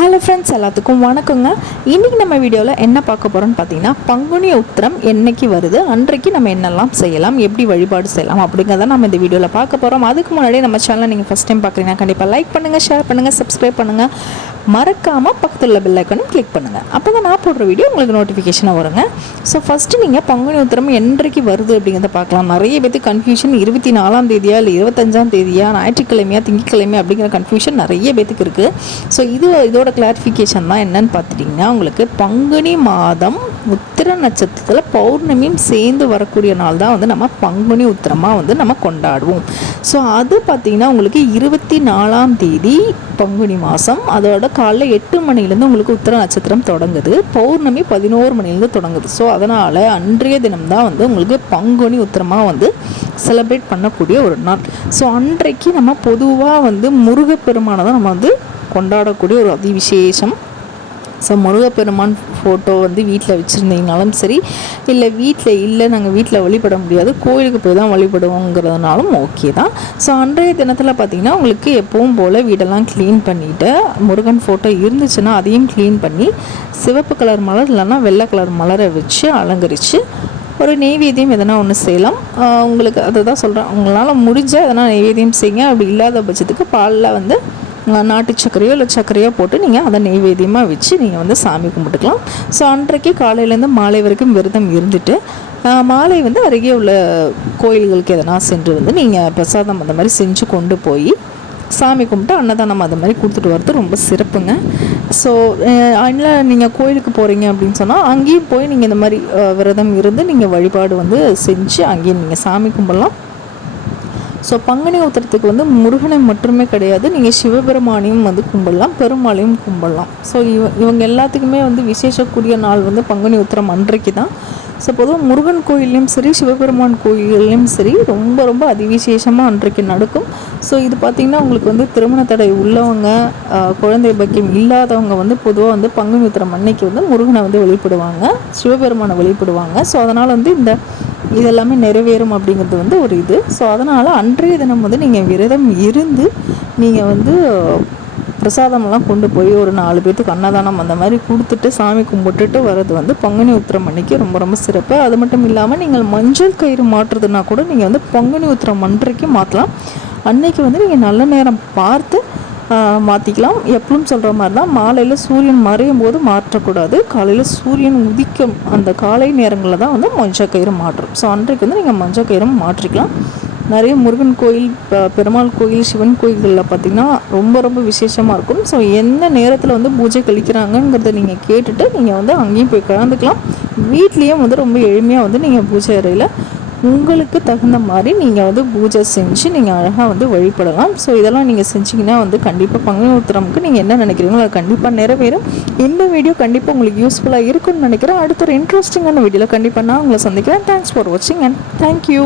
Hello friends எல்லாத்துக்கும் வணக்கங்க. இன்றைக்கி நம்ம வீடியோவில் என்ன பார்க்க போகிறோம்னு பார்த்தீங்கன்னா பங்குனி உத்திரம் என்றைக்கு வருது அன்றைக்கு நம்ம என்னெல்லாம் செய்யலாம் எப்படி வழிபாடு செய்யலாம் அப்படிங்கிறத நம்ம இந்த வீடியோவில் பார்க்க போகிறோம் அதுக்கு முன்னாடி நம்ம சேனலை நீங்கள் ஃபஸ்ட் டைம் பார்க்குறீங்கன்னா கண்டிப்பாக லைக் பண்ணுங்கள் ஷேர் பண்ணுங்கள் சப்ஸ்கிரைப் பண்ணுங்கள் மறக்காமல் பக்கத்தில் உள்ள பெல் கிளிக் பண்ணுங்கள் அப்போ தான் நான் போடுற வீடியோ உங்களுக்கு நோட்டிஃபிகேஷனாக வருங்க. ஸோ ஃபஸ்ட்டு நீங்கள் பங்குனி உத்திரம் என்றைக்கு வருது அப்படிங்கிறத பார்க்கலாம். நிறைய பேருக்கு கன்ஃபியூஷன் இருபத்தி நாலாம் தேதியா இல்லை இருபத்தஞ்சாம் தேதியா ஞாயிற்றுக்கிழமையா திங்கக்கிழமையா அப்படிங்கிற கன்ஃபியூஷன் நிறைய பேத்துக்கு இருக்குது ஸோ இது இதோட கிளாரிஃபிகேஷன் தான் என்னன்னு பார்த்துட்டிங்கன்னா உங்களுக்கு பங்குனி மாதம் உத்திர நட்சத்திரத்தில் பௌர்ணமியும் சேர்ந்து வரக்கூடிய நாள் தான் வந்து நம்ம பங்குனி உத்திரமாக வந்து நம்ம கொண்டாடுவோம். ஸோ அது பார்த்திங்கன்னா உங்களுக்கு இருபத்தி நாலாம் தேதி பங்குனி மாதம். அதோட காலைல எட்டு மணிலேருந்து உங்களுக்கு உத்திர நட்சத்திரம் தொடங்குது. பௌர்ணமி பதினோரு மணிலேருந்து தொடங்குது. ஸோ அதனால் அன்றைய தினம் தான் வந்து உங்களுக்கு பங்குனி உத்திரமாக வந்து செலிப்ரேட் பண்ணக்கூடிய ஒரு நாள். ஸோ அன்றைக்கு நம்ம பொதுவாக வந்து முருகப்பெருமானை தான் நம்ம வந்து கொண்டாடக்கூடிய ஒரு அதிவிசேஷம். ஸோ முருகப்பெருமான் ஃபோட்டோ வந்து வீட்டில் வச்சுருந்தீங்கனாலும் சரி இல்லை வீட்டில் இல்லை நாங்கள் வீட்டில் வழிபட முடியாது கோயிலுக்கு போய் தான் வழிபடுவோங்கிறதுனாலும் ஓகே தான். ஸோ அன்றைய தினத்தில் பார்த்திங்கன்னா உங்களுக்கு எப்பவும் போல் வீடெல்லாம் க்ளீன் பண்ணிவிட்டு முருகன் ஃபோட்டோ இருந்துச்சுன்னா அதையும் க்ளீன் பண்ணி சிவப்பு கலர் மலர் இல்லைன்னா வெள்ளை கலர் மலரை வச்சு அலங்கரித்து ஒரு நெய்வேத்தியம் எதனா ஒன்று செய்யலாம். உங்களுக்கு அதை தான் சொல்கிறேன் உங்களால் முடிஞ்சால் எதனா நெய்வேத்தியம் செய்யுங்க. அப்படி இல்லாத பட்சத்துக்கு பாலில் வந்து நாட்டு சர்க்கரையோ இல்லை சர்க்கரையோ போட்டு நீங்கள் அதை நெய்வேத்தியமாக வச்சு நீங்கள் வந்து சாமி கும்பிட்டுக்கலாம். ஸோ அன்றைக்கு காலையிலேருந்து மாலை வரைக்கும் விரதம் இருந்துட்டு மாலை வந்து அருகே உள்ள கோயில்களுக்கு எதனா சென்று வந்து நீங்கள் பிரசாதம் அந்த மாதிரி செஞ்சு கொண்டு போய் சாமி கும்பிட்டு அன்னதானம் அது மாதிரி கொடுத்துட்டு வரது ரொம்ப சிறப்புங்க. ஸோ இல்லை நீங்கள் கோயிலுக்கு போகிறீங்க அப்படின்னு சொன்னால் அங்கேயும் போய் நீங்கள் இந்த மாதிரி விரதம் இருந்து நீங்கள் வழிபாடு வந்து செஞ்சு அங்கேயும் நீங்கள் சாமி கும்பிடலாம். ஸோ பங்குனி உத்திரத்துக்கு வந்து முருகனை மட்டுமே கிடையாது. நீங்கள் சிவபெருமானையும் வந்து கும்பிடலாம் பெருமாளையும் கும்பிடலாம். ஸோ இவ இவங்க எல்லாத்துக்குமே வந்து விசேஷக்கூடிய நாள் வந்து பங்குனி உத்திரம் அன்றைக்கு தான். ஸோ பொதுவாக முருகன் கோயில்லையும் சரி சிவபெருமான் கோயில்லையும் சரி ரொம்ப ரொம்ப அதிவிசேஷமாக அன்றைக்கு நடக்கும். ஸோ இது பார்த்திங்கன்னா உங்களுக்கு வந்து திருமண தடை உள்ளவங்க குழந்தை பக்கியம் இல்லாதவங்க வந்து பொதுவாக வந்து பங்குனி உத்திரம் அன்னைக்கு வந்து முருகனை வந்து வெளிப்படுவாங்க சிவபெருமானை வெளிப்படுவாங்க ஸோ அதனால் வந்து இந்த இதெல்லாமே நிறைவேறும் அப்படிங்கிறது வந்து ஒரு இது. ஸோ அதனால் அன்றைய தினம் வந்து நீங்கள் விரதம் இருந்து நீங்கள் வந்து பிரசாதமெல்லாம் கொண்டு போய் ஒரு நாலு பேர்த்துக்கு அன்னதானம் அந்த மாதிரி கொடுத்துட்டு சாமி கும்பிட்டுட்டு வர்றது வந்து பங்குனி உத்திரம் அன்னைக்கு ரொம்ப ரொம்ப சிறப்பு. அது மட்டும் இல்லாமல் நீங்கள் மஞ்சள் கயிறு மாற்றுறதுனா கூட நீங்கள் வந்து பங்குனி உத்திரம் அன்றைக்கு மாற்றலாம். அன்னைக்கு வந்து நீங்கள் நல்ல நேரம் பார்த்து மாற்றிக்கலாம் எப்பவும் சொல்கிற மாதிரி தான் மாலையில் சூரியன் மறையும் போது மாற்றக்கூடாது. காலையில் சூரியன் உதிக்கும் அந்த காலை நேரங்களில் தான் வந்து மஞ்சள் கயிறு மாற்றும் ஸோ அன்றைக்கு வந்து நீங்கள் மஞ்சள் கயிறும் மாற்றிக்கலாம். நிறைய முருகன் கோயில் பெருமாள் கோயில் சிவன் கோயில்களில் பார்த்திங்கன்னா ரொம்ப ரொம்ப விசேஷமாக இருக்கும். ஸோ எந்த நேரத்தில் வந்து பூஜை கழிக்கிறாங்கங்கிறத நீங்கள் கேட்டுட்டு நீங்கள் வந்து அங்கேயும் போய் கலந்துக்கலாம். வீட்லேயும் வந்து ரொம்ப எளிமையாக வந்து நீங்கள் பூஜை அறையில் உங்களுக்கு தகுந்த மாதிரி நீங்கள் வந்து பூஜை செஞ்சு நீங்கள் அழகாக வந்து வழிபடலாம். ஸோ இதெல்லாம் நீங்கள் செஞ்சீங்கன்னா வந்து கண்டிப்பாக பங்குனி உத்திரமுக்கு நீங்கள் என்ன நினைக்கிறீங்களோ அது கண்டிப்பாக நிறைவேறும். இந்த வீடியோ கண்டிப்பாக உங்களுக்கு யூஸ்ஃபுல்லாக இருக்கும்னு நினைக்கிறேன். அடுத்த ஒரு இன்ட்ரெஸ்டிங்கான வீடியோவில் கண்டிப்பாக நான் உங்களை சந்திக்கிறேன். தேங்க்ஸ் ஃபார் வாட்சிங் அண்ட் தேங்க்யூ